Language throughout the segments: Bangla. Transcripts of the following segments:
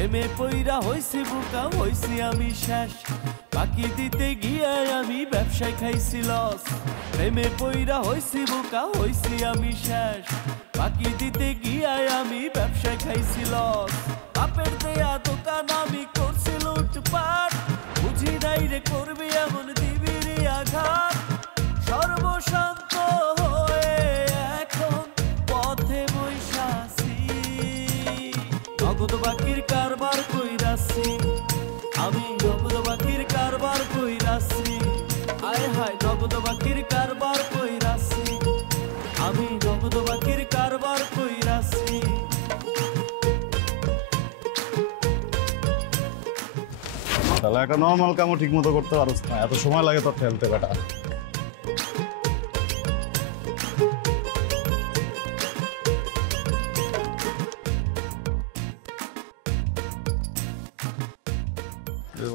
প্রেমে পইরা হইছি বোকা হইছি আমি শেষ বাকি দিতে গিয়ে আমি ব্যবসায় খাইছি লস প্রেমে পইরা হইছি বোকা হইছি আমি শেষ বাকি দিতে গিয়ে আমি ব্যবসায় খাইছি লস বাপের দেয়া দোকান আমি করছি লুটপাট বুঝি নাই রে করবি এমন দিবি রে আঘাত সর্বশান্ত হয়ে এখন পথে বৈশাছি নগদ বাকির কারবার কইরাছি আমি নগদ বাকির কারবার কইরাছি আয় হায় নগদ বাকির কারবার কইরাছি আমি নগদ বাকির কারবার কইরাছি তাহলে একটা নর্মাল কামও ঠিক মতো করতে পারছ না এত সময় লাগে তোর ঠেলতে বেটা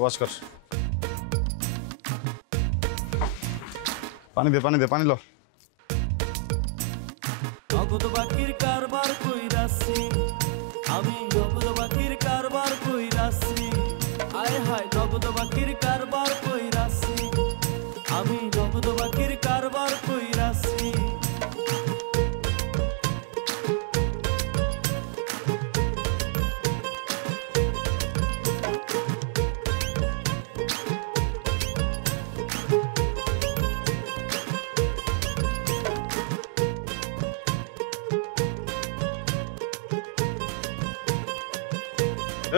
ওয়াশ কর পানি দে পানি লো নগদ বাকির কারবার কইরাছি আমি নগদ বাকির কারবার কইরাছি আয় হায় নগদ বাকির কারবার কইরাছি আমি নগদ বাকির কারবার কইরাছি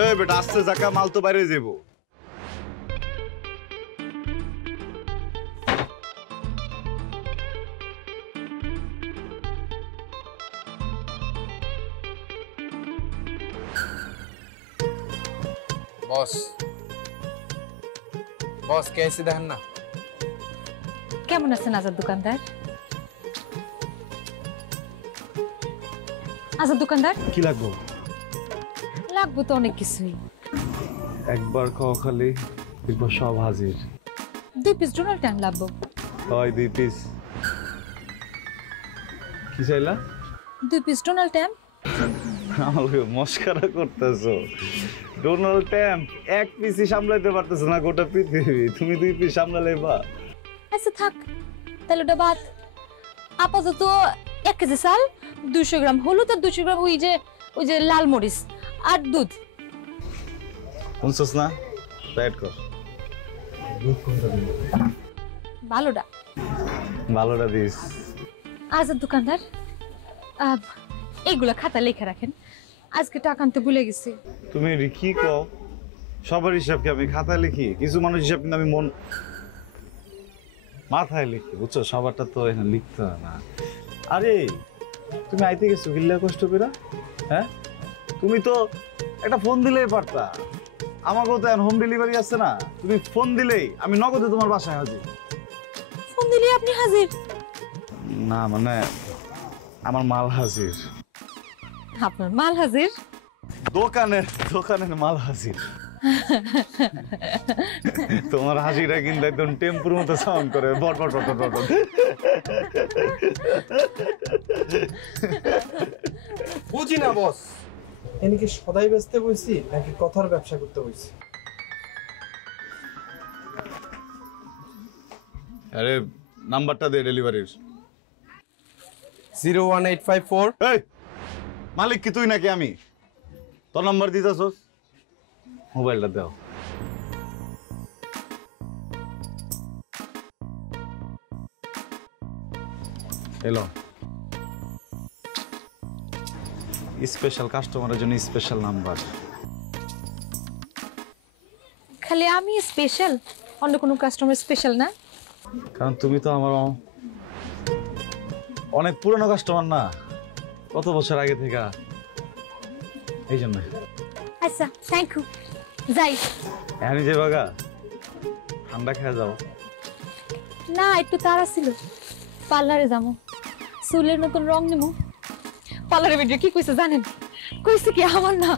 এই বেটা আসছে জাকা মাল তো বাইরে যাবো বস কেসি দেখেন না কেমন আছেন আজাদ দোকানদার? আজাদ দোকানদার কি লাগবো? লাগবো তো অনেক কিছুই। একবার খাওয়া খালি একবার সব হাজির। 2 পিস ডোনাল্ড টাইম লাগবো। হয় 2 পিস। কি চাইলা? 2 পিস ডোনাল্ড টাইম। আমাকে মস্করা করতেছো। ডোনাল্ড ট্যাম্প 1 পিসই সামলাইতে পারতেছ না গোটা পৃথিবী, তুমি 2 পিস সামলালেবা? আচ্ছা থাক, তাহলে ওটা বাদ। আপাতত 1 কেজি চাল, 200 গ্রাম হলুদ আর 200 গ্রাম ওই যে লাল মরিচ আর দুধ। শুনছস না? প্যাড কর। দুধ কোনটা দিবি? ভালোটা দিস। আজাদ দোকানদার, এইগুলা খাতা লেখা রাখেন, আজকে টাকা আনতে ভুলে গেছি। তুমি কি কও? সবার হিসাব কি আমি খাতায় লিখি? কিছু মানুষ হিসাব কিন্তু আমি মাথায় লিখি, বুঝছো? সবারটা তো এখানে লিখতে হয় না। আরে তুমি আইতে গেছো গিল্লা কষ্ট করে, হ্যাঁ? তুমি তো একটা ফোন দিলেই পারতা। আমাকেও তো হোম ডেলিভারি আছে না, তুমি ফোন দিলেই আমি নগদে তোমার বাসায় হাজির। ফোন দিলে আপনি হাজির? না মানে আমার মাল হাজির। আপনার মাল হাজির? দোকানের মাল হাজির। তোমার হাসিটা কিন্তু একদম টেম্পুর মতো সাউন্ড করে, বট বট বট বট বট। বুঝি না বস, এদিকে সদাই বেচতে বইছি নাকি কথার ব্যবসা করতে বইছি? আরে নাম্বারটা দে ডেলিভারির। 01854। এই মালিক কি তুই নাকি আমি? তোর নাম্বার দিতেছস? মোবাইলটা দাও। এলো স্পেশাল কাস্টমারের জন্য স্পেশাল নাম্বার। খালি আমি স্পেশাল, অন্য কোনো কাস্টমার স্পেশাল না? কারণ তুমি তো আমার অনেক পুরনো কাস্টমার না, কত বছর আগে থেকে, এই জন্য। আচ্ছা থ্যাংক ইউ, যাই। এখানে যে বাগা ঠান্ডা খেয়ে যাও। না একটু তাড়া ছিল, পার্লারে যাবো, চুলের নতুন রং নেবো। পার্লারের ভিডিও কি কইছে জানেন? কইছে কি আমার না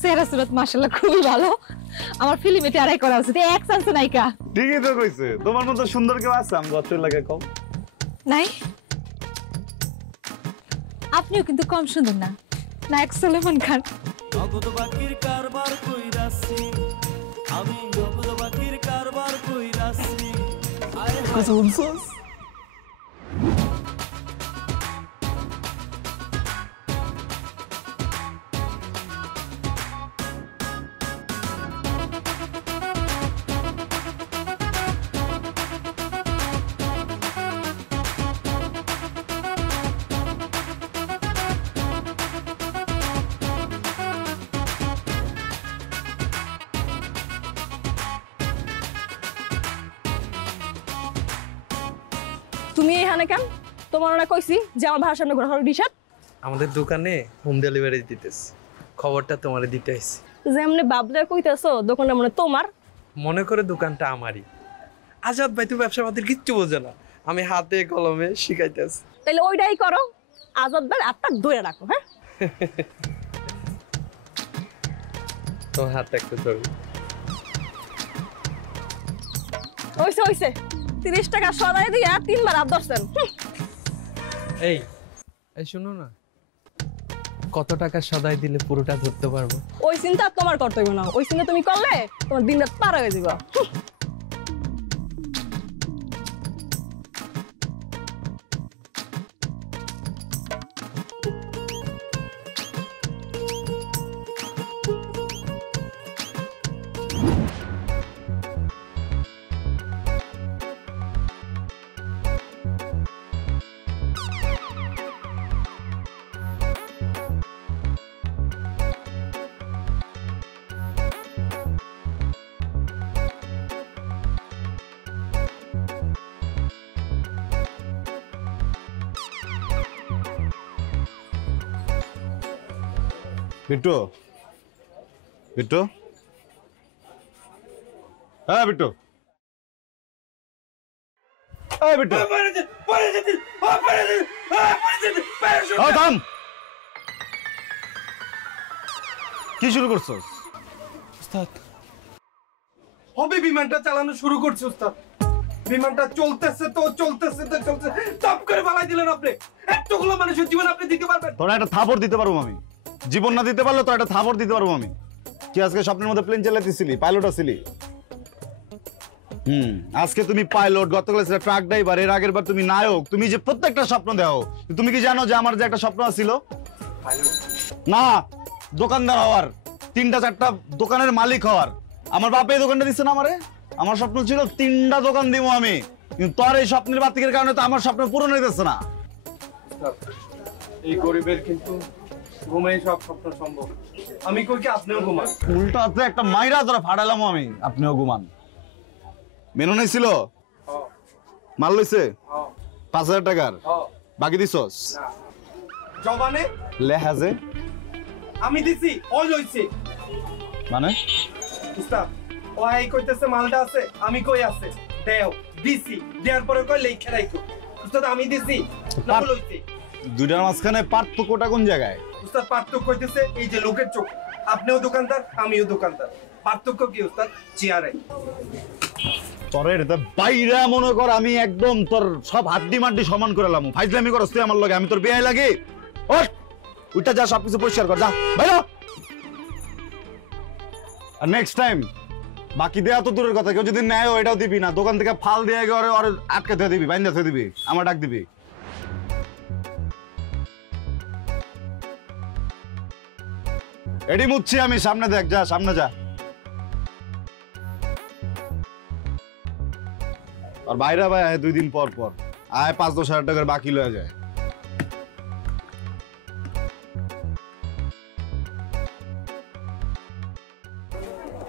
চেহারা সুরত মাশাআল্লাহ খুবই ভালো, আমার ফিল্মে ট্রাই করা উচিত, এক চান্স নাইকা। ঠিকই তো কইছে, তোমার মতো সুন্দর কেউ আছে আমি গচ্ছ লাগে কম নাই? আপনিও কিন্তু কম সুন্দর না, নায়ক সুলেমান খান। নগদ বাকির কারবার কইরাছি, আমি নগদ বাকির কারবার কইরাছি। আয় হায় শুনছস? তুমি এখানে কেন? তোমার না কইছি যে আমার ভাষার সামনে ঘোরাঘুরি নিষেধ। আমাদের দোকানে হোম ডেলিভারি দিতেছে, খবরটা তোমারে দিতে আইছি। যেমনি বাবলা কইতেছো দোকানটা মনে তোমার। মনে করে দোকানটা আমারই। আজাদ ভাই তো ব্যবসা পাতির কিচ্ছু বোঝে না, আমি হাতে কলমে শিখাইতেছি। তাইলে ওইটাই করো, আজাদ ভাই হাতটা ধরে রাখো। হ্যাঁ, তোমার হাতটা একটু ধরো। হইছে হইছে, 30 টাকা সদাই দিয়া 3 বার হাত ধরছেন। এই এই শুনো না, কত টাকা সদাই দিলে পুরোটা ধরতে পারবো? ওই চিন্তা তোমার করতে হইব না, ওই চিন্তা তুমি করলে তোমার দিন রাত পার হয়ে যাবে। বিট্টু, বিট্টু, হ্যাঁ বিট্টু, এই বিট্টু, থাম। কি শুরু করছস? উস্তাদ, হবে বিমানটা চালানো শুরু করছে উস্তাদ। বিমানটা চলতেছে তো চলতেছে তো চলছে, চাপ করে পালাই দিলেন আপনি। এতগুলো মানুষের জীবন আপনি দিতে পারবেন? তোরা একটা থাপড় দিতে পারবো আমি, জীবন না দিতে পারলে তোর একটা থাপড় দিতে পারবো আমি। কি আজকে স্বপ্নের মধ্যে প্লেন চালাতেছিলি, পাইলট আছিলি? আজকে তুমি পাইলট, গতকাল ছিল ট্রাক ড্রাইভার, এর আগের বার তুমি নায়ক। তুমি যে প্রত্যেকটা স্বপ্ন দেখো, তুমি কি জানো যে আমার যে একটা স্বপ্ন ছিল না দোকানদার হওয়ার, 3টা 4টা দোকানের মালিক হওয়ার? আমার বাপ এই দোকানটা দিচ্ছে না আমারে। আমার স্বপ্ন ছিল 3টা দোকান দিব আমি, কিন্তু তোর এই স্বপ্নের বাতিকের কারণে তো আমার স্বপ্ন পূরণ হইতেছে না। এই গরিবের কিন্তু ঘুমাই সব স্বপ্ন সম্ভব। আমি কই কি আপনিও ঘুমান? উল্টো হাতে একটা মাইরা ধরে ফাটালাম আমি, আপনিও ঘুমান। মেনু নাই ছিল, মাল লইছে 5000 টাকার, বাকি দিছস? জবানে লেহাজে আমি দিছি, ওই লইছে। মানে উস্তাদ, ও এই কইতেছে মালটা আছে, আমি কই আছে দেও দিছি, দেওয়ার পরে কই লেখা রাখো। উস্তাদ আমি দিছি না লইছে। দুইটার মাঝখানে পার্থক্যটা কোন জায়গায়? উস্তাদ পার্থক্য কইতেছে এই যে লোকের চোখ। আপনিও দোকানদার, আমিও দোকানদার। পার্থক্য কি উস্তাদ? চেয়ারে। তোর এটা বাইরা মনে কর আমি একদম তোর সব হাড্ডি মাড্ডি সমান করে লামু। ফাইজলামি করস তুই আমার লগে, আমি তোর বিয়ে লাগে। ওঠ উঠটা যা, সবকিছু পরিষ্কার কর, যা বাইরে। আর নেক্সট টাইম বাকি দেয়া তো দূরের কথা, কেউ যদি নেয় এটাও দিবি না। দোকান থেকে ফাল দিয়ে গিয়ে ওরে আটকে দিয়ে দিবি, বাইন্দা দিয়ে দিবি, আমার ডাক দিবি। এডি মুচ্ছি আমি, সামনে দেখ, যা সামনে যা। আর বাইরে ভাই 2 দিন পর পর আয়, 5-10 হাজার টাকার বাকি লয়ে যায়।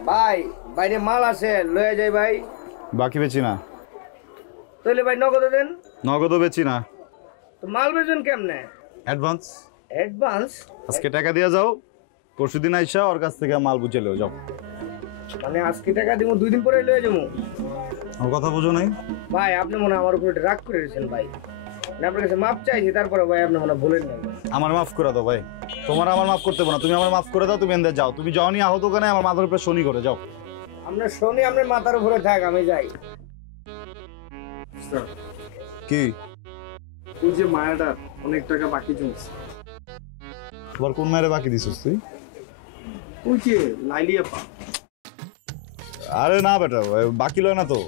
ভাই বাইরে মাল আছে লয়ে যাই ভাই। বাকি বেচি না। তাহলে ভাই নগদ দেন। নগদও বেচি না। তো মাল বেচুন কেমনে? অ্যাডভান্স। অ্যাডভান্স? আজকে টাকা দিয়ে যাও, পরশুদিন আইসা ওর কাছ থেকে মাল বুঝে লও, যাও। মানে আজকে টাকা দিব, 2 দিন পরে লয়ে যাবো? আমার কথা বুঝো নাই ভাই? আপনি মনে হয় আমার উপরে রাগ করে দিয়েছেন ভাই। আমি আপনার কাছে মাপ চাইছি, তারপরে ভাই আপনি মনে ভুলেন নাই। আমার মাফ করে দাও ভাই। তোমার আমার মাফ করতে পারো না, তুমি আমার মাফ করে দাও। তুমি এনে যাও, তুমি যাওনি আহত ওখানে আমার মাথার উপরে শনি করে যাও। আপনার শনি আপনার মাথার উপরে থাক, আমি যাই। কি ওই যে মায়াটার অনেক টাকা বাকি জমছে। তোমার কোন মায়ের বাকি দিছিস তুই? ওই যে লাইলি আপা। আরে না বেটা, বাকি লয় না তো,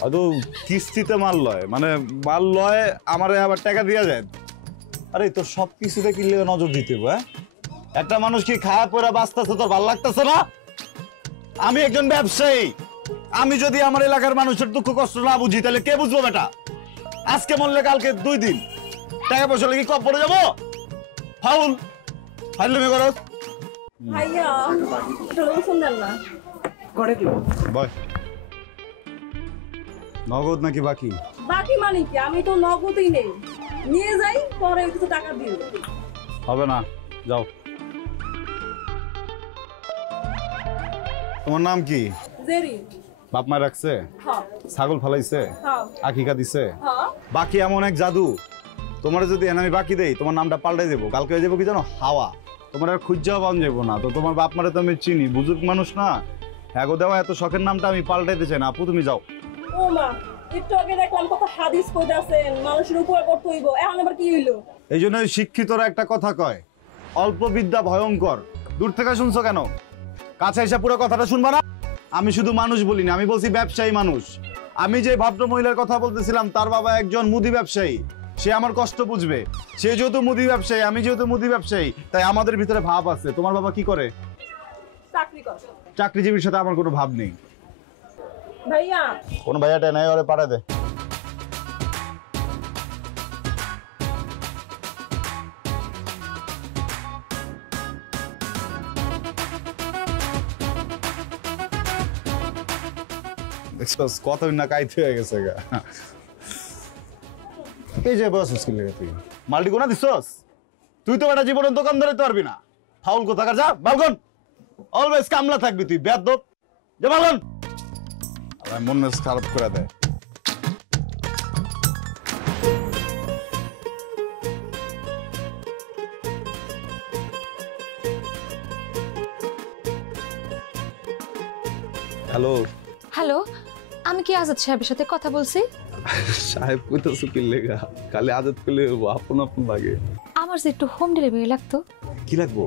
হয়তো কিস্তিতে মাল লয়, মানে মাল লয় আমারে আবার টাকা দিয়া যায়। আরে তোর সব কিছুতে কি লিগে নজর দিতে হবে, হ্যাঁ? একটা মানুষ কি খাওয়া পড়া বাঁচতেছে, তোর ভালো লাগতেছে না? আমি একজন ব্যবসায়ী, আমি যদি আমার এলাকার মানুষের দুঃখ কষ্ট না বুঝি তাহলে কে বুঝবো বেটা? আজকে মরলে কালকে 2 দিন, টাকা পয়সা লেগে কপ পড়ে যাবো। ফাউল ফাইলমি করো। ভাইয়া একটা ফোন দেন না। করে দিব। বয় নগদ নাকি বাকি? বাকি মানে কি, আমি তো নগদই নেই, নিয়ে যাই পরে কিছু টাকা দিও। হবে না, যাও। তোমার নাম কি? জেরি। বাপ মা রাখছে? হ্যাঁ ছাগল ফালাইছে? হ্যাঁ আকিকা দিছে? হ্যাঁ। বাকি এমন এক জাদু, তোমার যদি আমি বাকি দেই তোমার নামটা পাল্টাই দেবো, কালকে হয়ে যাবো কি জানো, হাওয়া। তোমার আর খুঁজাও পাওয়া যাবো না। তো তোমার বাপ মারে তো আমি চিনি, বুজুর্গ মানুষ না, হ্যাঁ গো দেওয়া এত শখের নামটা আমি পাল্টাইতে চাই না। আপু তুমি যাও। ও মা, একটু আগে দেখলাম কত হাদিস কইতাছেন মানুষের উপর করতে হইব, এখন আবার কি হইলো? এই জন্য শিক্ষিতরা একটা কথা কয়, অল্প বিদ্যা ভয়ঙ্কর। দূর থেকে শুনছো কেন? কাছে এসে পুরো কথাটা শুনবা না? আমি শুধু মানুষ বলিনি, আমি বলছি ব্যবসায়ী মানুষ। আমি যে ভদ্র মহিলার কথা বলতেছিলাম তার বাবা একজন মুদি ব্যবসায়ী, সে আমার কষ্ট বুঝবে। সে যেহেতু মুদি ব্যবসায়ী, আমি যেহেতু মুদি ব্যবসায়ী, তাই আমাদের ভিতরে ভাব আছে। তোমার বাবা কি করে? চাকরি করে। চাকরিজীবীর সাথে আমার কোনো ভাব নেই। ভাইয়া কোনো ভাইয়াটা নাই, ওরে পাঠা দে। কত না কাইতে হয়ে গেছে গা। এই যে বসস কি লাগে তুই মাল্টি কোনা দিছস? তুই তো একটা জীবনের দোকানদারে তো পারবি না। ফাউল কোথাকার, যা বালগন। অলওয়েজ কামলা থাকবি তুই, বেয়াদব। যা বালগন। আমার মন মেজাজ খারাপ করে দেয়। হ্যালো হ্যালো, আমি কি আজাদ সাহেবের সাথে কথা বলছি? সাহেব কইতাছো কি লেগা? খালি আদত পেলে আপন আপন লাগে। আমার যে একটু হোম ডেলিভারি লাগতো। কি লাগবো?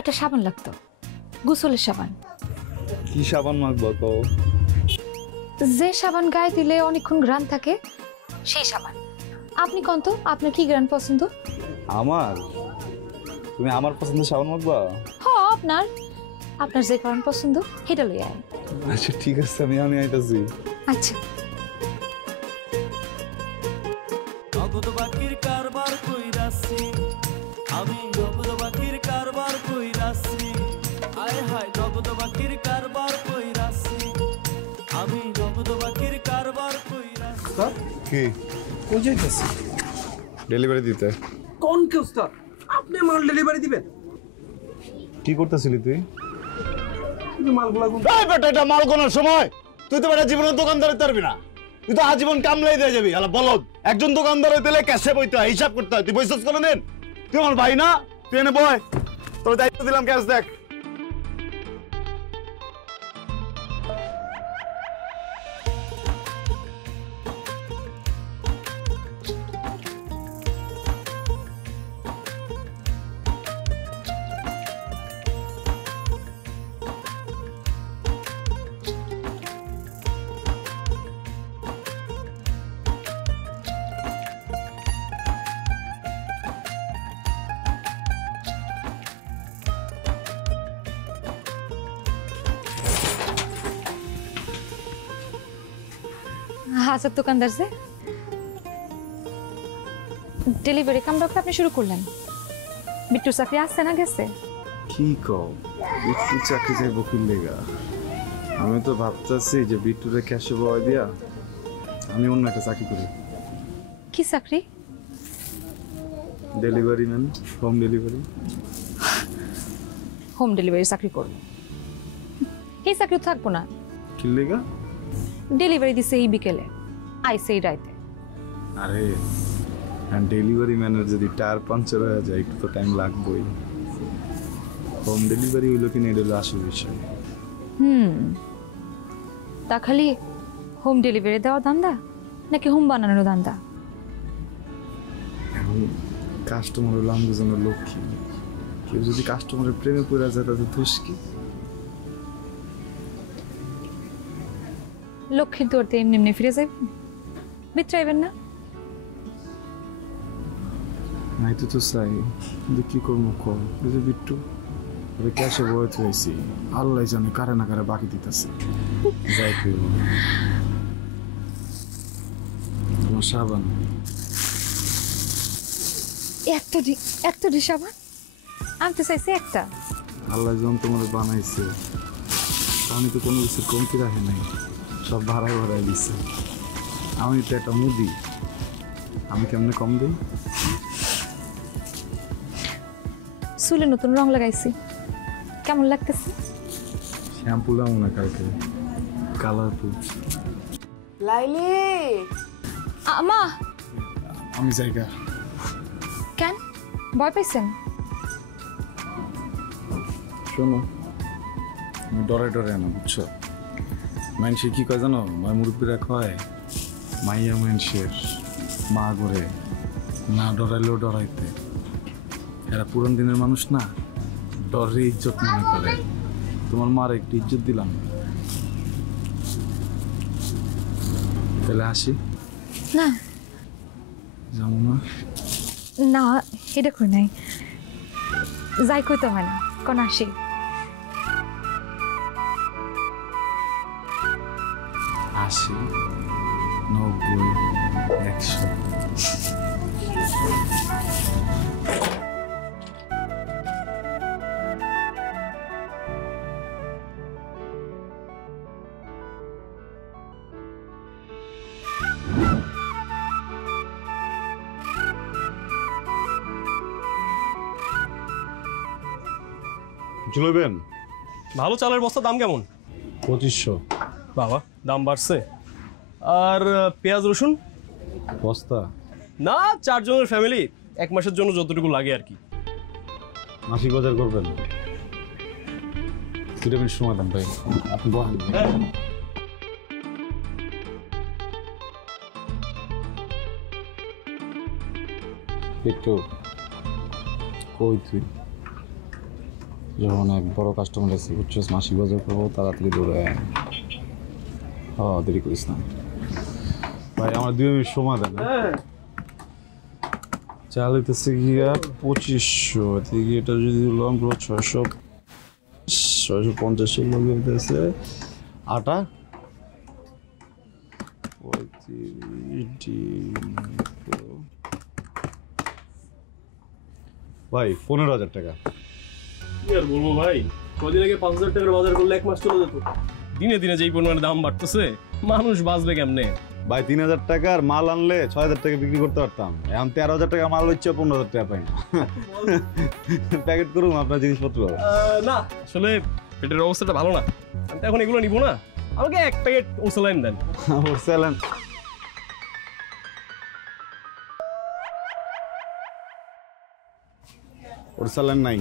একটা সাবান লাগতো, গোসলের সাবান। কি সাবান মাখবো কও? যে সাবান গায়ে দিলে অনেকক্ষণ ঘ্রাণ থাকে, সেই সাবান। আপনি কোন তো, আপনার কি ঘ্রাণ পছন্দ? আমার? তুমি আমার পছন্দের সাবান মাখবা? হ্যাঁ, আপনার আপনার যে ঘ্রাণ পছন্দ সেটা লই আয়। আচ্ছা ঠিক আছে, আমি আইতাছি। আচ্ছা। নগদ বাকির কারবার কইরাছি আমি, নগদ বাকির কারবার কইরাছি। আয় হায় নগদ বাকির কারবার কইরাছি আমি, নগদ বাকির কারবার কইরাছি। কি কই যাইতেছে? ডেলিভারি দিতে। কোন কি উস্তাদ, আপনি মাল ডেলিভারি দিবেন? কি করতেছিলি তুই? মালগুলা গুন। এই বেটা, এটা মাল গোনার সময়? তুই তো বেটা জীবনের দোকানদারে পারবি না, তুই তো আজীবন কামলাই দিয়ে যাবি। আলা বলদ, একজন দোকানদার হইতে ক্যাশে বইতে হয়, হিসাব করতে হয়। তুই বইছস কোনদিন? তুই আমার ভাই না? তুই এনে বয়, তোর দায়িত্ব দিলাম, ক্যাশ দেখ। আজাদ দোকানদার যে ডেলিভারি কামটা আপনি শুরু করলেন, বিট্টুর চাকরি আসছে না গেছে? কি কও? বিট্টু চাকরি যাইব কি লেগা? আমি তো ভাবতেছি যে বিট্টুরে ক্যাশে বয় দিয়া আমি অন্য একটা চাকরি করি। কি চাকরি? Delivery man, home delivery. Home delivery চাকরি করবো? এই চাকরি থাকবো না। কি লেগা? ডেলিভারি দিছে এই বিকেলে, আইসে এই রাইতে। আরে ডেলিভারি ম্যানের যদি টায়ার পাঞ্চার হয়ে যায় একটু তো টাইম লাগবেই। হোম ডেলিভারি হইলো কিনা এটা হলো আসল বিষয়। তা খালি হোম ডেলিভারি দেওয়া ধান্দা নাকি হোম বানানোর ধান্দা? এখন কাস্টমার হলো আমাদের জন্য লক্ষ্মী, কেউ যদি কাস্টমারের প্রেমে পড়ে যায় তাতে দোষ কি? লক্ষ্মীর তোরতে এমনি এমনি ফিরে যাবেন, বিচ্ছাইবেন না। নাই তো চাই, কিন্তু কি করবো কম? এই যে বিট্টু ক্যাশে বয়ে হয়েছি, আল্লাহ জানে কারে না কারে বাকি দিতেছে। যাই তুই তোমার সাবান একটা সাবান আনতে চাইছে একটা। আল্লাহ যখন তোমাদের বানাইছে আমি তো কোনো কিছু কমতি রাখি নাই, সব ভাড়ায় ভাড়ায় দিচ্ছে। আমি তো একটা মুদি, আমি কেমনে কম দিই? চুলে নতুন রং লাগাইছি, কেমন লাগতেছে? শ্যাম্পু লাগাবো না কালকে, কালারফুল। লাইলি, মা আমি জায়গা কেন ভয় পাইছেন? শোনো, আমি ডরে ডরে আনা, বুঝছো? মানুষের কি কয় জানো? মায়ের মুরব্বীরা কয় মাইয়া মানুষের মা করে না ডরাইলেও ডরাইতে। এরা পুরান দিনের মানুষ না, ডরে ইজ্জত মনে করে। তোমার মার একটু ইজ্জত দিলাম, তাহলে আসি না যাবো না? না এটা করে নাই, যাই কইতে হয় না, কোন আসি। আশি, 90, 100। চলবেন? ভালো চালের বস্তা দাম কেমন? 2500 বাবা, দাম বাড়ছে। আর পেঁয়াজ রসুন? বস্তা না, 4 জনের ফ্যামিলি, 1 মাসের জন্য যতটুকু লাগে আর কি। মাসিক বাজার করবেন? 2 মিনিট সময় দেন ভাই, আপনি বলেন। একটু কই তুই? যখন এক বড় কাস্টমার আছে, বুঝছিস, মাসিক বাজার করবো, তাড়াতাড়ি দৌড়ে আয়। দেরি করিস না ভাই, আমার 2 মিনিট সময় দেন। চাল হইতেছে গিয়া 2500, থেকে এটা যদি দিলাম 650 লোক হইতেছে। আটা 35 ভাই, 15,000 টাকা। কি আর বলবো ভাই, কদিন আগে 5,000 টাকার বাজার করলে 1 মাস চলে যেত। দিনে দিনে যেই পরিমাণে দাম বাড়তেছে, মানুষ বাঁচবে কেমনে? ভাই 3,000 টাকার মাল আনলে 6,000 টাকা বিক্রি করতে পারতাম, এখন 13,000 টাকা মাল হচ্ছে 15,000 টাকা পাই। প্যাকেট করুন আপনার জিনিসপত্র। না, আসলে পেটের অবস্থাটা ভালো না, আমি তো এখন এগুলো নিবো না। আমাকে 1 প্যাকেট ওসালাইন দেন। ওরসালান ওরসালান নাই?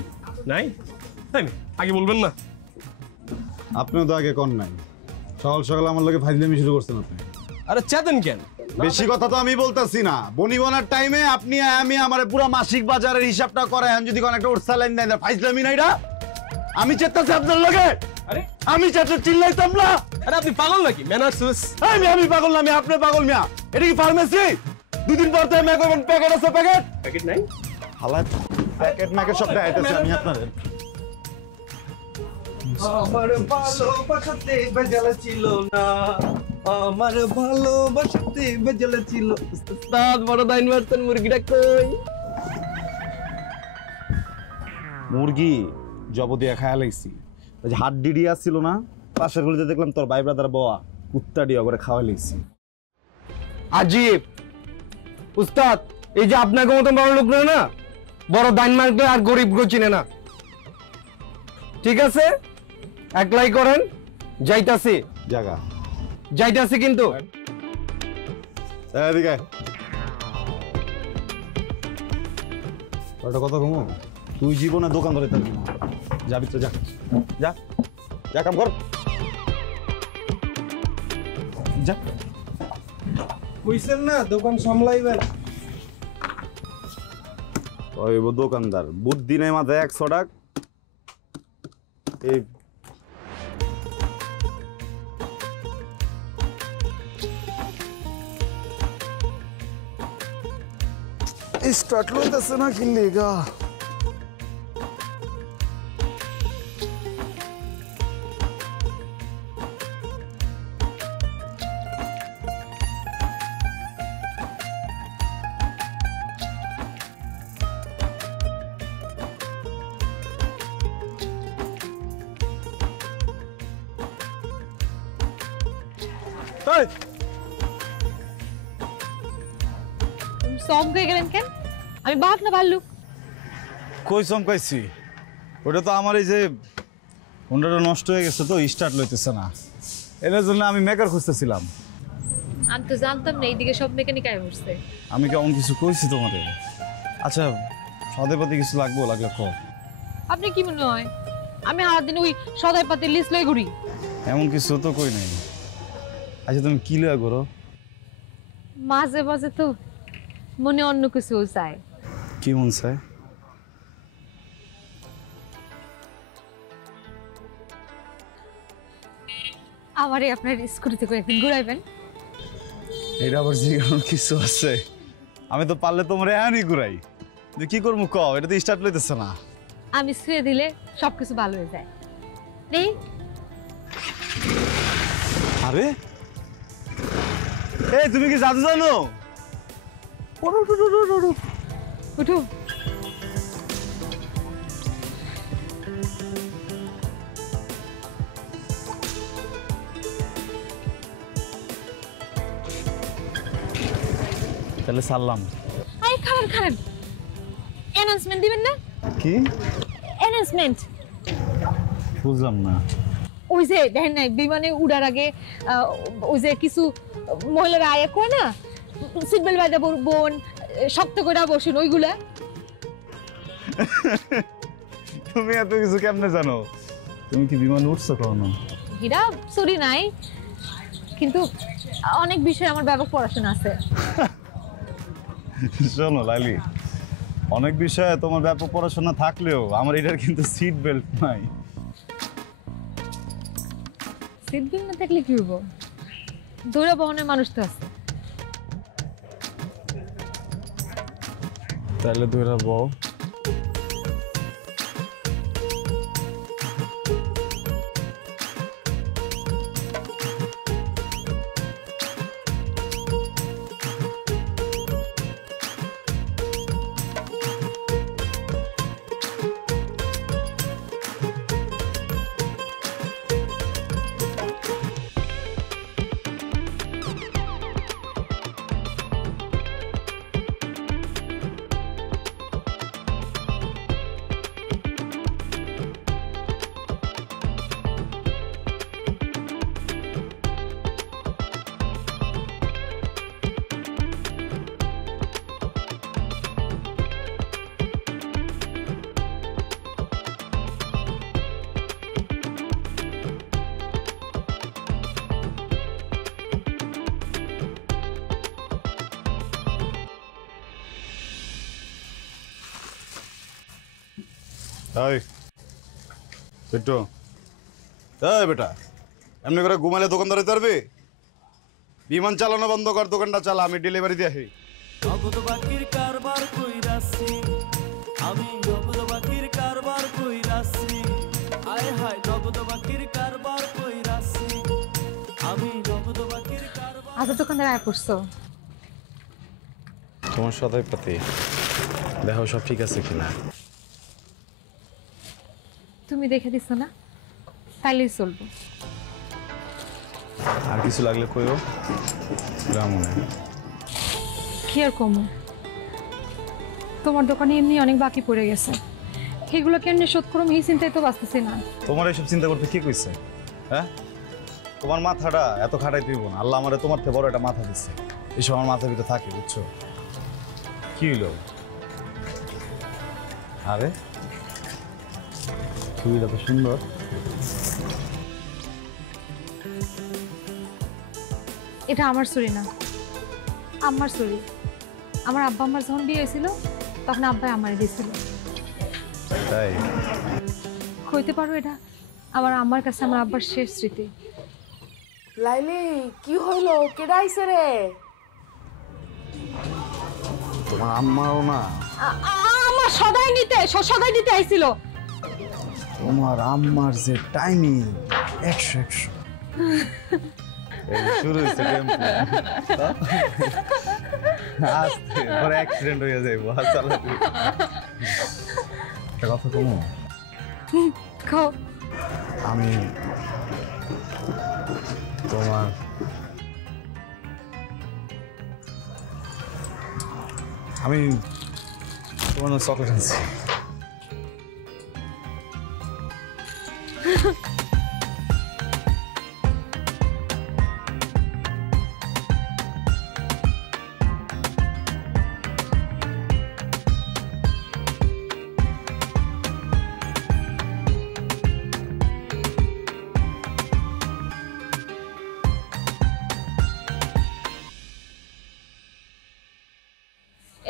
নাই? তাই আগে বলবেন না? আপনিও তো আগে কন নাই। সকাল সকাল আমার লোকে ফাইজলামি শুরু করছেন আপনি। আরে চেতেন কেন? বেশি কথা তো আমি বলতাছি না। বনিবনার টাইমে আপনি আমি আমার পুরো মাসিক বাজারের হিসাবটা করায়, যদি কোন একটা ওরসালান দেন, ফাইজলামি নাই। আমি চেতাছি আপনার লগে? আরে আমি চেতে চিল্লাইতাম না। আরে আপনি পাগল নাকি? ম্যানার্স। আমি পাগল না, আমি আপনি পাগল মিয়া। এটা কি ফার্মেসি? 2 দিন পর থেকে প্যাকেট আছে, প্যাকেট নাই? হালাত প্যাকেট ম্যাকেট সব দেখাইতেছি আমি আপনাদের। আমার ভালোবাসাতে বেজাল ছিল না, আমার ভালোবাসাতে বেজাল ছিল। উস্তাদ বড় দাইন মারতেন, মুরগিটা কই? মুরগি জব দিয়া খায়া লাইছি। ওই যে হাড্ডি ডিয়া ছিল না, পাশের গলিতে দেখলাম তোর ভাই ব্রাদার বয়া কুত্তা ডিয়া করে খাওয়া লাইছি। আজিব উস্তাদ, এই যে আপনাকে মতন বড় লোক না, বড় দাইন মার্কে আর গরিব গো চিনে না। ঠিক আছে, একলাই করেন, যাইতাছি জায়গা যাইতাছি কিন্তু। এদিকে ওটা কথা কমো। তুই জীবনে দোকান ধরে থাকবি না, যাবি তো যা যা যা, কাম কর যা। কইছেন না দোকান সামলাইবেন? ওই দোকানদার বুদ্ধি নেই মাথায় 100 টাকা এই স্টার্ট লইতেছে না কি লেগা চমকে গেলেন কেন? আমি বাঘ না ভাল্লুক? কই চমকাইছি? ওটা তো আমার এই যে হোন্ডাটা নষ্ট হয়ে গেছে তো স্টার্ট লইতেছে না, এর জন্য আমি মেকার খুঁজতেছিলাম। আমি তো জানতাম না এইদিকে সব মেকানিক আয় বসছে। আমি কেমন কিছু কইছি তোমারে? আচ্ছা সদাই পাতি কিছু লাগবো, লাগলে কর। আপনি কি মনে হয় আমি সারাদিন ওই সদাই পাতির লিস্ট লই ঘুরি? এমন কিছু তো কই নাই। আচ্ছা তুমি কি লয়া করো? মাঝে মাঝে তো মনে অন্য কিছু চায়। কি মন চায়? আমারে আপনার স্কুটিতে করে একদিন ঘুরাইবেন? এটা আবার জিজ্ঞাসার কিছু আছে? আমি তো পারলে তোমার এহানি ঘুরাই, কি করবো কও? এটা তো স্টার্ট লইতেছে না। আমি ছুঁয়ে দিলে সবকিছু ভালো হয়ে যায়। নেই আরে এই তুমি কি জাদু জানো? উঠো। তাহলে সারলাম। আই খারাপ খারাপ অ্যানাউন্সমেন্ট দিবেন না? কি অ্যানাউন্সমেন্ট? বুঝলাম না। ওই যে দেখেন নাই বিমানে উড়ার আগে ওই যে কিছু মহিলারা আয়া করে না, সিট বেল্ট বাঁধা বোন, শক্ত করে বসুন, ওইগুলা। তুমি এত কিছু কেমনে জানো? তুমি কি বিমান উঠছো কখনো? হীরা চুরি নাই, কিন্তু অনেক বিষয়ে আমার ব্যাপক পড়াশোনা আছে। শোনো লাইলি, অনেক বিষয়ে তোমার ব্যাপক পড়াশোনা থাকলেও আমার এটার কিন্তু সিট বেল্ট নাই। সিট বেল্ট না থাকলে কি হবো? দৌড়া বহনের মানুষ তো আছে। তাহলে ধরে বউ। এই বেটো, এই বেটা, এমনি করে ঘুমালে দোকানদারে পারবে? বিমান চালানো বন্ধ কর, দোকানটা চালা, আমি ডেলিভারি দিয়ে আসি। নগদ বাকির কারবার কইরাছি আমি, নগদ বাকির কারবার কইরাছি, আয় হায় নগদ বাকির কারবার কইরাছি আমি, নগদ বাকির কারবার। আজ দোকানদার আয় পড়ছো? তোমার সদাই পাতি দেখো সব ঠিক আছে কিনা। তুমি দেখে দিচ্ছ না, তাইলেই চলবো। আর কিছু লাগলে কইও, রামনে। কি আর কমো, তোমার দোকানে এমনি অনেক বাকি পড়ে গেছে, এগুলো কেমনি শোধ করুম এই চিন্তায় তো বাঁচতেছি না। তোমার এইসব চিন্তা করতে কি কইছে? হ্যাঁ, তোমার মাথাটা এত খাটাই দিব না। আল্লাহ আমারে তোমার থেকে বড় একটা মাথা দিচ্ছে, এইসব আমার মাথার ভিতরে থাকে, বুঝছো? কি হইল? আরে ছবিটা তো সুন্দর। এটা আমার চুরি না, আমার চুরি। আমার আব্বা আমার যখন বিয়ে হয়েছিল তখন আব্বাই আমার দিয়েছিল। তাই হইতে পারো এটা আবার আমার কাছে আমার আব্বার শেষ স্মৃতি। লাইলি কি হইলো, কেডা আইছে রে? তোমার আম্মাও না, আমার সদাই নিতে আইছিল। তোমার আম্মার যে টাইমিং 100 শুরু হয়েছে টেম্পো আস্তে পরে অ্যাক্সিডেন্ট হয়ে যাইব। চালাতে একটা কথা কমো, খাও। আমি তোমার চকলেট আনছি।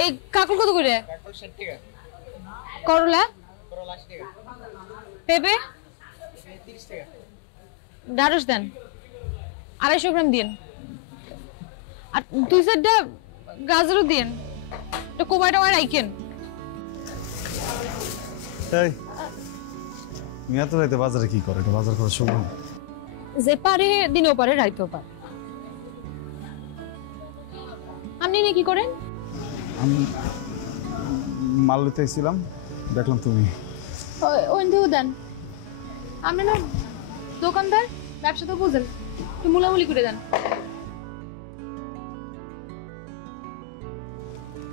এই কাকুর কত করে? করলা পেঁপে 30 টাকা। ঢাড়স দেন 250 গ্রাম দিন, আর 2-4টা গাজরও দিন। তো কোবাইটা রাইকেন। এই মিয়া তো রাইতে বাজারে কি করে? এটা বাজার করার সময় যে পারে দিনও পারে রাইতেও পারে। আপনি নিয়ে কি করেন? আমি মাল নিতে এসেছিলাম, দেখলাম তুমি। ওইন্দেও দেন। আপনি না দোকানদার, ব্যবসা তো বুঝেন, একটু মুলামুলি করে দেন।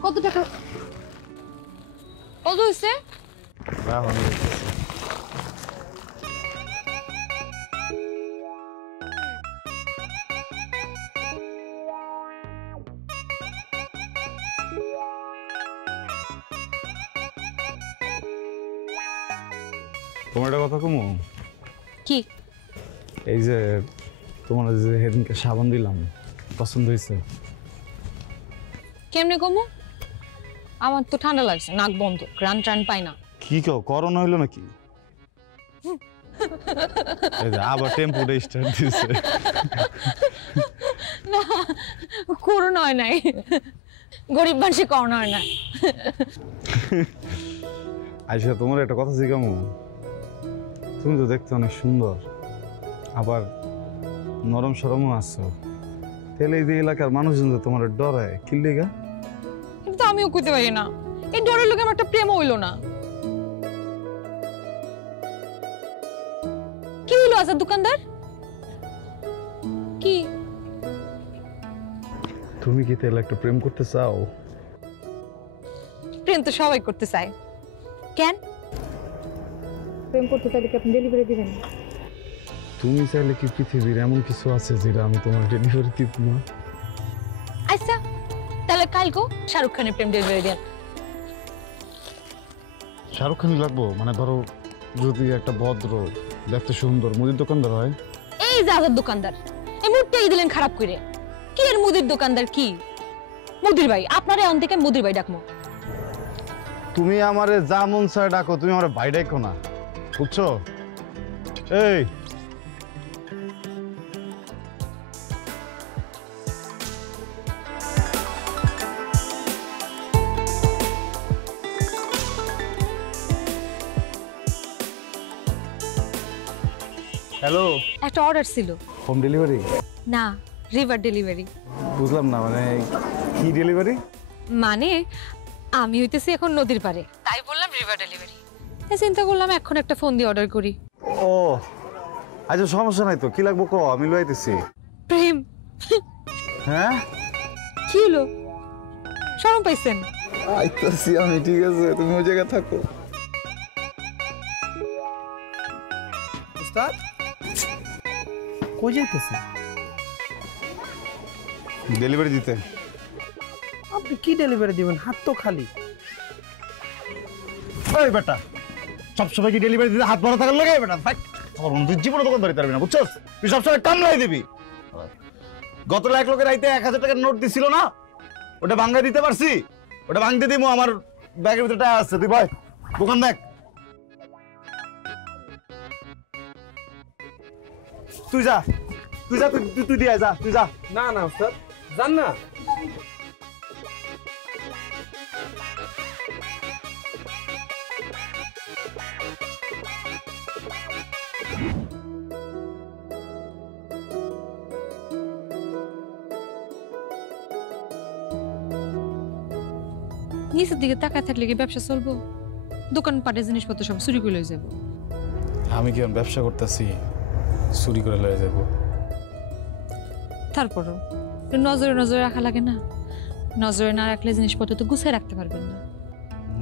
কত টাকা? কত হয়েছে? তোমার একটা কথা কমু, কি? এই যে তোমার যে সেদিনকে সাবান দিলাম পছন্দ হয়েছে? কেমনে কমু? আমার তো ঠান্ডা লাগছে, নাক বন্ধ, গ্রান ট্রান পাই না। কি কেউ করোনা হইলো নাকি? এই যে আবার টেম্পোটা স্টার্ট দিছে। না, করোনা হয় নাই, গরিব মানুষে করোনা হয় না। আইসা তোমার একটা কথা জিজ্ঞামু, তুমি তো দেখতে অনেক সুন্দর, আবার নরম সরমও আছো, তাহলে এই যে এলাকার মানুষজন তো তোমার ডরায় কি লেগা? কিন্তু আমিও কইতে পারি না, এই ডরের লোকে আমার একটা প্রেম হইলো না। কি হইলো আজাদ দোকানদার? কি তুমি কি তাহলে একটা প্রেম করতে চাও? প্রেম তো সবাই করতে চায়, কেন? প্রেম করতে চাইলে কি আপনি ডেলিভারি দিবেন? তুমি চাইলে কি পৃথিবীর এমন কিছু আছে যেটা আমি তোমার ডেলিভারি দিব না? আচ্ছা তাহলে কালকে শাহরুখ খানের প্রেম ডেলিভারি দেন। শাহরুখ খানই লাগবো? মানে ধরো যদি একটা ভদ্র দেখতে সুন্দর মুদির দোকানদার হয়। এই যে আজাদ দোকানদার, এই মুডটাই দিলেন খারাপ করে। কি এর মুদির দোকানদার? কি মুদির ভাই? আপনারে অন থেকে মুদির ভাই ডাকমো। তুমি আমারে যা মন চায় ডাকো, তুমি আমার ভাই ডাকো না, বুঝছো? এই হ্যালো, একটা অর্ডার ছিল। Home delivery? না, রিভার ডেলিভারি। বুঝলাম না, মানে কি ডেলিভারি? মানে আমি হইতেছি এখন নদীর পারে, তাই বললাম রিভার ডেলিভারি। চিন্তা করলাম এখন একটা ফোন দিয়ে অর্ডার করি। ও আচ্ছা, সমস্যা নাই তো, কি লাগবো কো, আমি লইতেছি। প্রেম? হ্যাঁ কি হলো, শরম পাইছেন? আইতাছি আমি, ঠিক আছে, তুমি ওই জায়গায় থাকো। উস্তাদ কই যাইতেছে? ডেলিভারি দিতে। আপনি কি ডেলিভারি দিবেন? হাত তো খালি। ওই বেটা, সবসময় কি ডেলিভারি দিতে হাত ভরা থাকার লাগে? বেটা তুই জীবনে দোকান ধরে পারবি না, বুঝছস? তুই সবসময় কামলাই দিবি। গত এক লোকের আইতে 1000 টাকার নোট দিছিল না, ওটা ভাঙ্গা দিতে পারছি, ওটা ভাঙতে দিব। আমার ব্যাগের ভিতরে টাকা আছে, তুই বয় দোকান দেখ। তুই যা তুই যা তুই দিয়ে যা, তুই যা। না না উস্তাদ, যান না। নিচের দিকে তাকায় থাকলে কি ব্যবসা চলবো? দোকানপাটের জিনিসপত্র সব চুরি করে লয়ে যাবো। আমি কি ব্যবসা করতেছি চুরি করে লয়ে যাব? তারপরও একটু নজরে নজরে রাখা লাগে না? নজরে না রাখলে জিনিসপত্র তো গুছিয়ে রাখতে পারবেন না।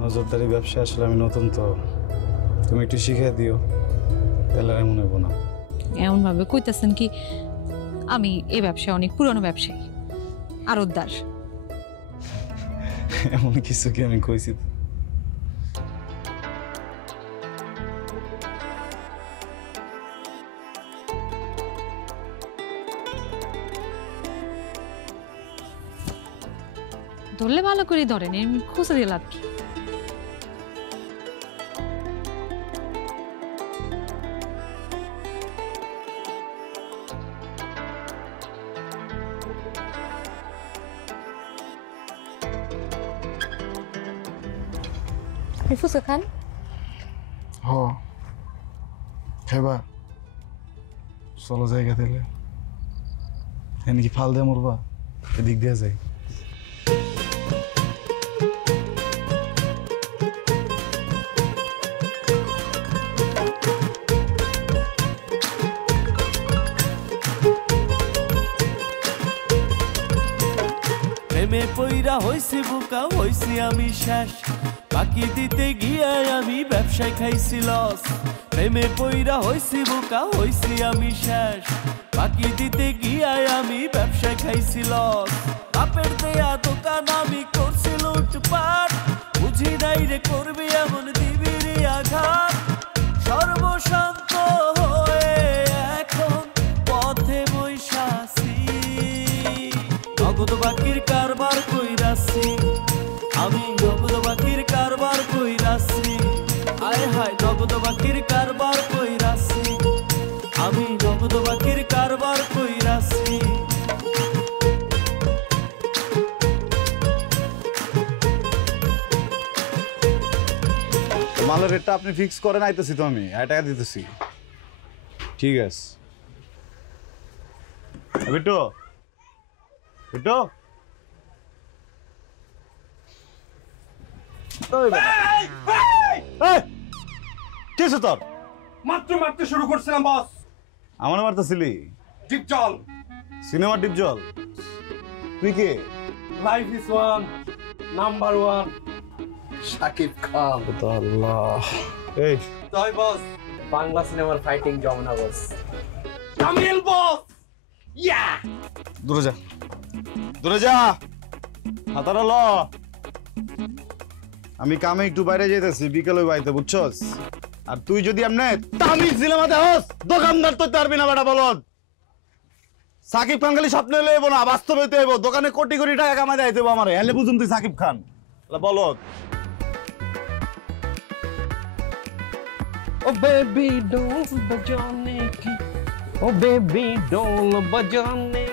নজরদারি ব্যবসা আসলে আমি নতুন তো, তুমি একটু শিখিয়ে দিও, তাহলে আর এমন হইব না। এমন ভাবে কইতাছেন কি আমি এই ব্যবসায় অনেক পুরনো ব্যবসায়ী, আরতদার। এমন কিছু কি আমি কইছি? ধরলে ভালো করে ধরেন, এমনি খুঁজে দিয়ে লাভ কি? ফুচকা খান? হ খাইবা? চলো জায়গা দিলে এনে কি ফাল দিয়ে মরবা? এদিক দিয়ে যাই। প্রেমে পইরা হইছি বোকা, হইছি আমি শেষ। বাকি দিতে গিয়ে আমি ব্যবসায় খাইছি লস। প্রেমে পইরা হইছি বোকা, হইছি আমি শেষ। বাকি দিতে গিয়ে আমি ব্যবসায় খাইছি লস। বাপের দেয়া দোকান আমি করছি লুটপাট, বুঝি নাই রে করবি এমন দিবি রে আঘাত। সর্বশান্ত হয়ে এখন পথে বৈশাছি, নগদ বাকির কারবার কইরাছি আমি, নগদ বাকির কারবার কইরাছি। আয় হায় নগদ বাকির কারবার কইরাছি আমি, নগদ বাকির কারবার কইরাছি। মালের রেটটা আপনি ফিক্স করেন, আইতেছি তো আমি, টাকা দিতেছি। ঠিক আছে বিট্টু, বিট্টু কি হয়েছে তোর? মাত্র মারতে শুরু করছিলাম বস। আমার মারতেছিলি? ডিপ জল, সিনেমার ডিপ জল? তুই কে? Life is one, number one Shakib Khan. আল্লাহ এই জয় বস। বাংলা সিনেমার fighting Jamuna boss. Kamil boss. ইয়া দূরে যা, দূরে যা, হাতারা ল। আমি কামে একটু বাইরে যেতেছি, বিকেলে বাড়িতে, বুঝছস? আর তুই যদি এমনি তামিল সিনেমাতে হস, দোকানদার তো পারবি না বেটা বলদ। সাকিব খান খালি স্বপ্নে লইব না, বাস্তবে তো এবো। দোকানে কোটি কোটি টাকা কামাই দেয় দেবো আমারে, হেলে বুঝুন তুই সাকিব খান বলদ। ও বেবি ডোল বজানে কি, ও বেবি ডোল বজানে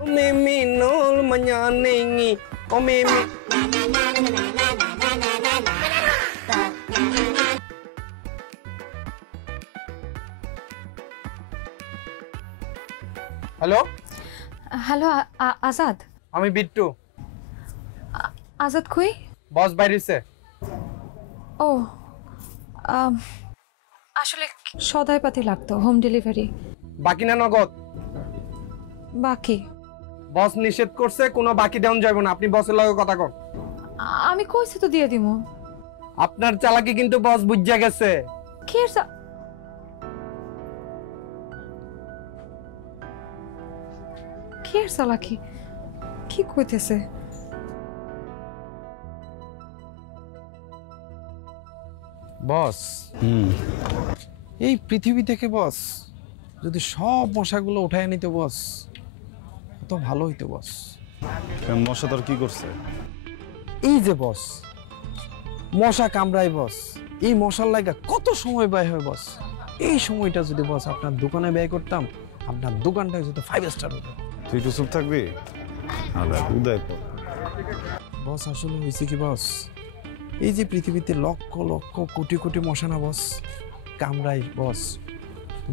ও মিমি নোল মজানেঙ্গি, ও মিমি। Hello, hello Azad. আমি বিট্টু। আজাদ কই? বস বাইরেছে। ও আসলে সদাই পাতি লাগতো, হোম ডেলিভারি। বাকি না নগদ? বাকি। বস নিষেধ করছে, কোনো বাকি দেওয়া যাবে না। আপনি বসের লগে কথা কন। আমি কইছি তো দিয়ে দিমু। আপনার চালাকি কিন্তু বস বুঝা গেছে। কি এর কি এর চালাকি? কি কইতেছে? বস, এই পৃথিবী থেকে বস যদি সব মশাগুলো উঠায় নিত বস, তো ভালো হইতো বস। মশা তোর কি করছে? এই যে বস, মশা কামড়ায় বস, এই মশার লাগা কত সময় ব্যয় হয় বস। এই সময়টা যদি বস আপনার দোকানে ব্যয় করতাম, আপনার দোকানটা যদি 5 স্টার হতো। তুই একটু চুপ থাকবি? উদয় বস আসলে হয়েছে কি বস, এই যে পৃথিবীতে লক্ষ লক্ষ কোটি কোটি মশা না বস কামড়ায় বস,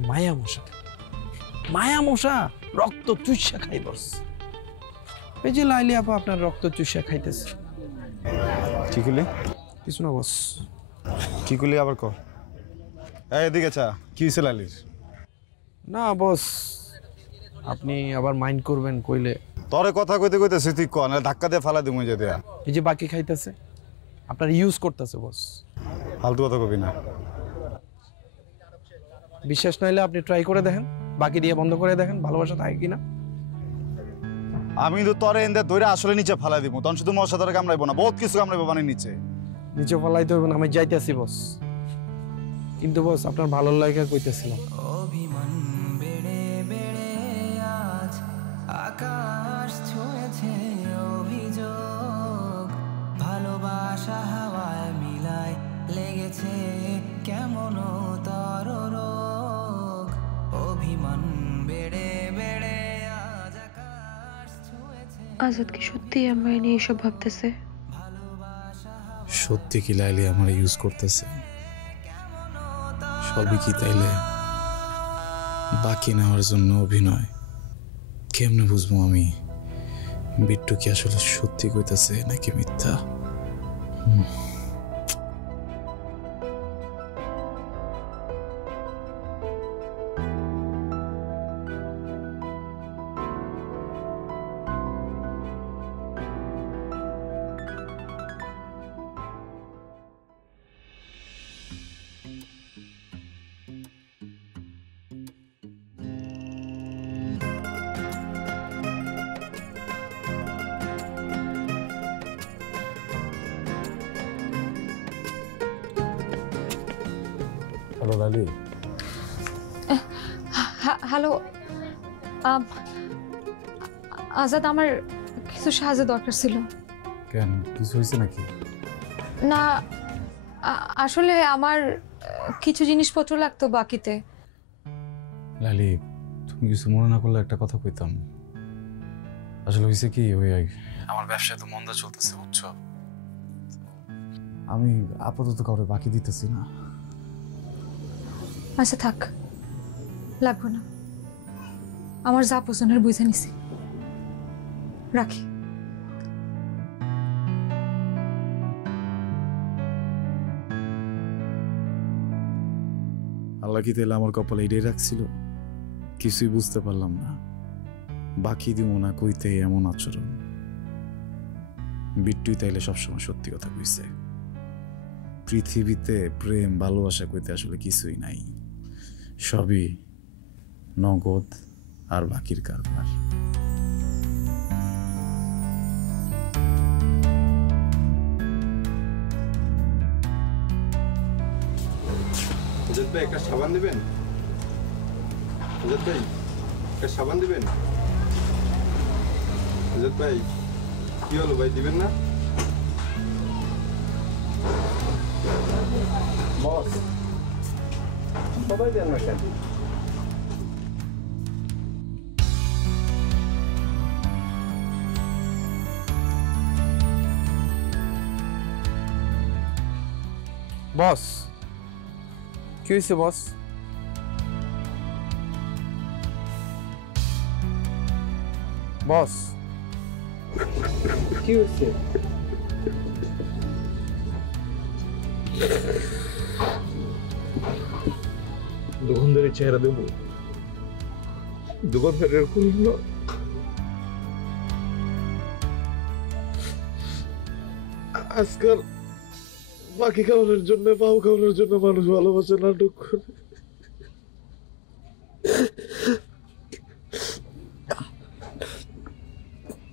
মায়া মশা, মায়া মশা রক্ত চুষা খাই বস। এই যে লাইলি আপা আপনার রক্ত চুষা খাইতেছে। কি করলি? কিছু না বস। কি করলি আবার কর। এদিকে চা, কি হয়েছে লালির? না বস, আপনি আবার মাইন্ড করবেন কইলে। তোরে কথা কইতে কইতেছি তুই কন, ধাক্কা দিয়ে ফালা দিমু যে দেয়া। এই যে বাকি খাইতেছে আপনার ইউজ করতেছে বস। ফালতু কথা কবি না। বিশ্বাস নাইলে আপনি ট্রাই করে দেখেন, বাকি দিয়ে বন্ধ করে দেখেন, ভালোবাসা থাকে কিনা। আমি তো তোরে এনে ধরে আসলে নিচে ফালা দিব, তখন শুধু মশা তোরে কামড়াইবো না, বহুত কিছু কামড়াইবো মানে নিচে। নিচে ফলাইতে হবে না, আমি যাইতেছি বস। কিন্তু বস আপনার ভালো লাগা কইতেছিলাম। অভিমান বেড়ে বেড়ে আজ আকাশ ছুঁয়েছে অভিযোগ, ভালোবাসা হাওয়ায় মিলায় লেগেছে কেমন তররোগ। অভিমান বেড়ে বেড়ে আজ আকাশ ছুঁয়েছে। আজাদ কি সত্যি আমার নিয়ে এসব ভাবতেছে? সত্যি কি লাইলি আমার ইউজ করতেছে? সবই কি তাইলে বাকি নেওয়ার জন্য অভিনয়? কেমনে বুঝবো আমি বিট্টু কি আসলে সত্যি কইতাছে নাকি মিথ্যা? হ্যালো লালি। হ্যালো আজাদ, আমার কিছু সাহায্য দরকার ছিল। কেন, কিছু হয়েছে নাকি? না আসলে আমার কিছু জিনিসপত্র লাগতো বাকিতে। লালি তুমি কিছু মনে না করলে একটা কথা কইতাম। আসলে হয়েছে কি, ওই আমার ব্যবসায় তো মন্দা চলতেছে বুঝছো, আমি আপাতত কাউরে বাকি দিতেছি না। আচ্ছা থাক, লাগবো না, আমার যা পছন্দের বুঝে নিছি, রাখি। আল্লাহ কি তাইলে আমার কপালে এটাই রাখছিল? কিছুই বুঝতে পারলাম না, বাকি দিব না কইতে এমন আচরণ। বিট্টুই তাইলে সবসময় সত্যি কথা কইছে, পৃথিবীতে প্রেম ভালোবাসা কইতে আসলে কিছুই নাই, সবই নগদ আর বাকির কারবার। আজাদ ভাই একটা সাবান দিবেন? আজাদ ভাই একটা সাবান দিবেন? আজাদ ভাই কি হলো ভাই, দিবেন না? বস সবাই দেন না কেন? বস কি হয়েছে বস? বস কি হয়েছে? দোকানদারের চেহারা দেবো? দোকানদারের করুন না, আজকাল বাকি খাওয়ানোর জন্য, পাও খাওয়ানোর জন্য মানুষ ভালোবাসে নাটক করে।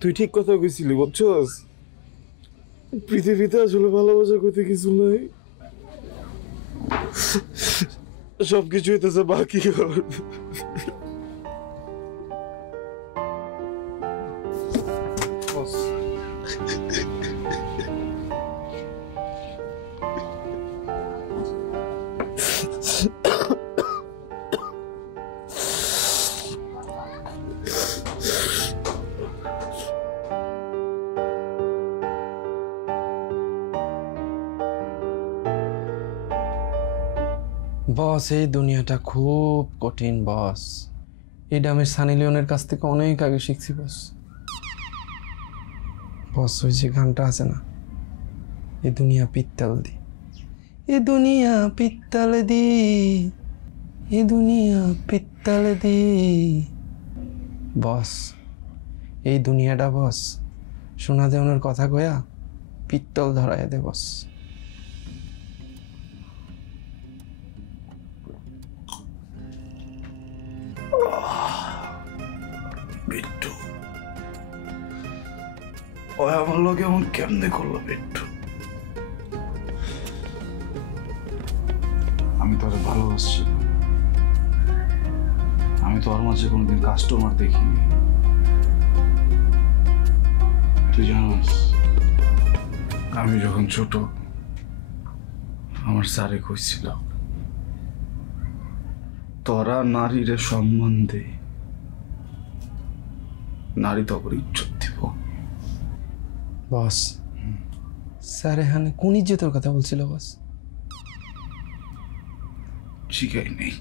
তুই ঠিক কথা কইছিলি বুঝছস, পৃথিবীতে আসলে ভালোবাসা করতে কিছু নাই, সবকিছু হইতেছে বাকি খাওয়ার। বস। বস, এই দুনিয়াটা খুব কঠিন বস। এটা আমি সানি লিওনের কাছ থেকে অনেক আগে শিখছি বস। বস, ওই যে গানটা আছে না, এ দুনিয়া পিত্তল দি, এ দুনিয়া পিত্তল দি, এ দুনিয়া পিত্তল দি। বস, এই দুনিয়াটা বস সোনা দেওয়ানোর কথা কয়া পিত্তল ধরায় দে বস। বিট্টু, ও আমার লোক এমন কেমনে করলো বিট্টু? আমি তোরে ভালোবাসছি, আমি তোর মাঝে কোনোদিন কাস্টমার দেখিনি। তুই জানিস আমি যখন ছোট আমার স্যারে কইছিল তোরা নারীর সম্বন্ধে নারী তো ইজ্জত দিব। বস, স্যার এখানে কোন ইজ্জতের কথা বলছিল বস? শিখাই নেই।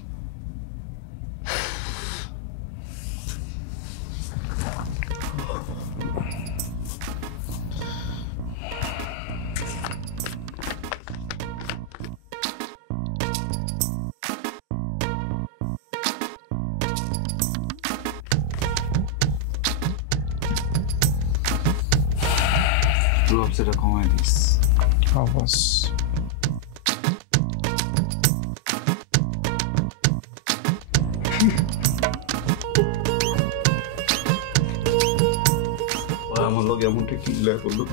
সেটা কমাই দিস। হ্যাঁ বস। আমার লোক এমনটা কি করলো?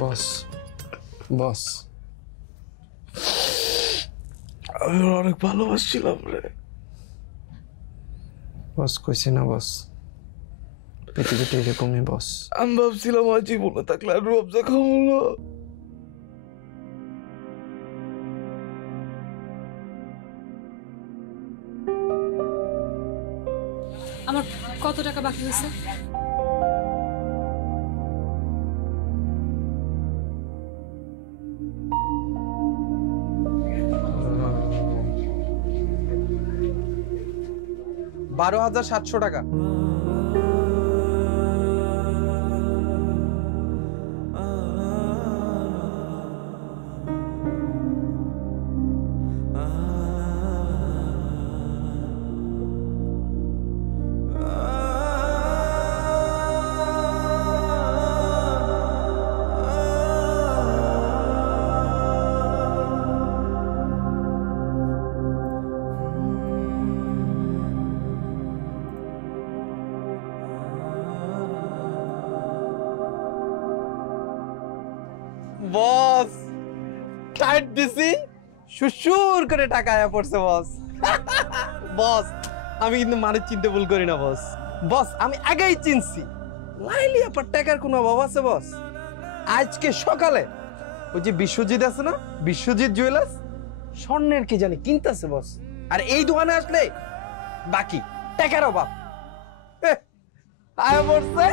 বস, বস, আমি অনেক ভালোবাসছিলাম রে বস। কইছি না বস, পৃথিবীটা এরকমই বস। আমি ভাবছিলাম আমার জীবনে থাকলে আর রূপসা খামলো। আমার কত টাকা বাকি হয়েছে? $12,700 টাকা। বস, টাইট দিছি, সুসুর করে টাকা আয়া পড়ছে বস। বস, আমি কিন্তু মানে চিনতে ভুল করি না বস। বস, আমি আগেই চিনছি লাইলি আপার টাকার কোনো অভাব আছে বস। আজকে সকালে ওই যে বিশ্বজিৎ আছে না, বিশ্বজিৎ জুয়েলার্স, স্বর্ণের কি জানি কিনতেছে বস। আর এই দোকানে আসলে বাকি টাকার অভাব আয়া পড়ছে।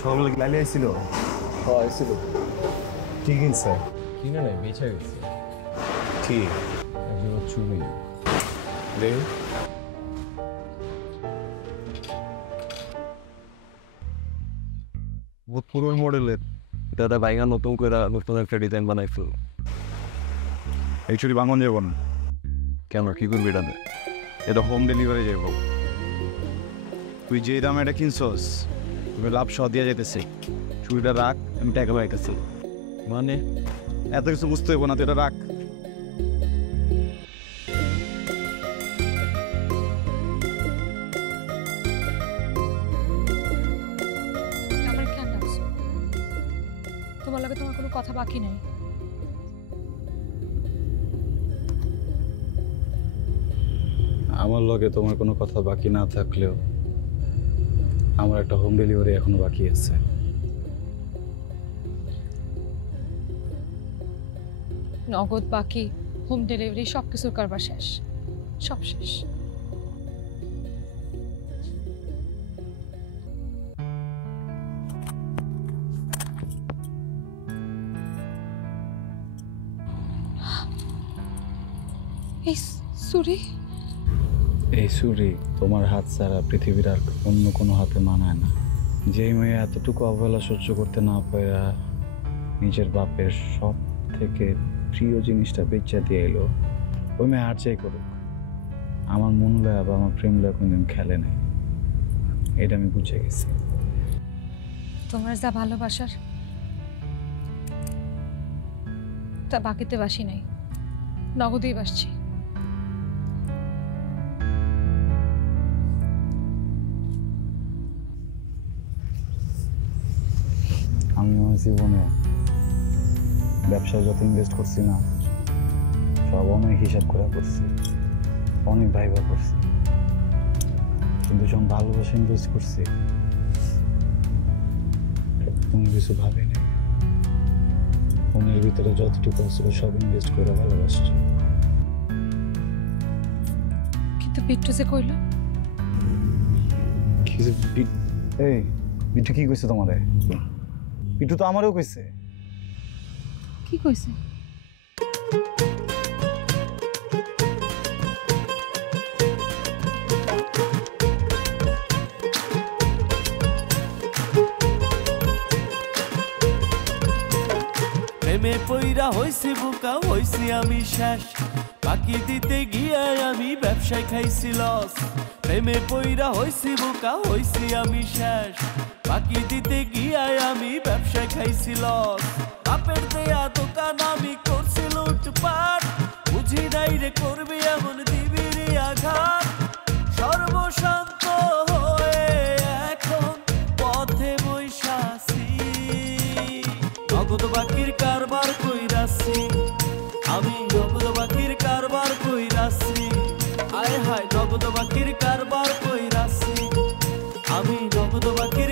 সকালে লাইলে আইছিল? হ্যাঁ আইছিল। ঠিক আছে কিনে নাই, বেচা গেছে। ঠিক একজন চুরি রে। বহুত পুরনো মডেলের, দাদা বাইঙ্গা নতুন করে নতুন একটা ডিজাইন বানাইছো। এই চুরি ভাঙন যাবো না কেন, কি করবি এটা? এটা হোম ডেলিভারি যাবো। তুই যে দামে এটা কিনছস তুমি লাভ সহ দিয়ে যেতেছে। চুরিটা রাখ, আমি টাকা পাইতেছি। মানে এত কিছু বুঝতে হইব না, তুই এটা রাখ। লগে তোমার কোনো কথা বাকি নাই? আমার লগে তোমার কোনো কথা বাকি না থাকলেও আমার একটা হোম ডেলিভারি এখনো বাকি আছে। নগদ বাকি, হোম ডেলিভারি, সবকিছুর কারবার শেষ, সব শেষ। এই সুরি, এই ছুরি তোমার হাত ছাড়া পৃথিবীর আর অন্য কোনো হাতে মানায় না। যেই মেয়ে এতটুকু অবহেলা সহ্য করতে না পারা নিজের বাপের সব থেকে প্রিয় জিনিসটা বেচা দিয়ে এলো, ওই মেয়ে আর যাই করুক, আমার মন লয়া বা আমার প্রেম লয়া কোনদিন খেলে নাই, এটা আমি বুঝে গেছি। তোমার যা ভালোবাসার তা বাকিতে বাসি নাই, নগদেই বাসছি। আমি আমার জীবনে ব্যবসায় যত ইনভেস্ট করছি না, সব অনেক হিসাব করে করছি, অনেক ভাইবা করছি, কিন্তু যখন ভালোবাসা ইনভেস্ট করছি কোনো কিছু ভাবিনি। মনের ভিতরে যতটুকু ছিল সব ইনভেস্ট করে ভালোবাসছি। কিন্তু বিট্টু যে কইল, এই বিট্টু কি কইছে তোমারে? বিট্টু তো আমারও কইছে। কি কইছে? প্রেমে পইরা হইছি বোকা, হইছি আমি শেষ, বাকি দিতে গিয়ে আমি ব্যবসায় খাইছি লস। প্রেমে পইরা হইছি বোকা, হইছি আমি শেষ, বাকি দিতে গিয়ে আমি ব্যবসায় খাইছি লস। বাপের দেয়া দোকান আমি করছি লুটপাট, বুঝি নাই রে করবি এমন দিবি রে আঘাত। সর্বশান্ত হয়ে এখন পথে বৈশাছি, নগদ বাকির কারবার কইরাছি আমি, নগদ বাকির কারবার কইরাছি। আয় হায় নগদ বাকির কারবার কইরাছি আমি, নগদ বাকির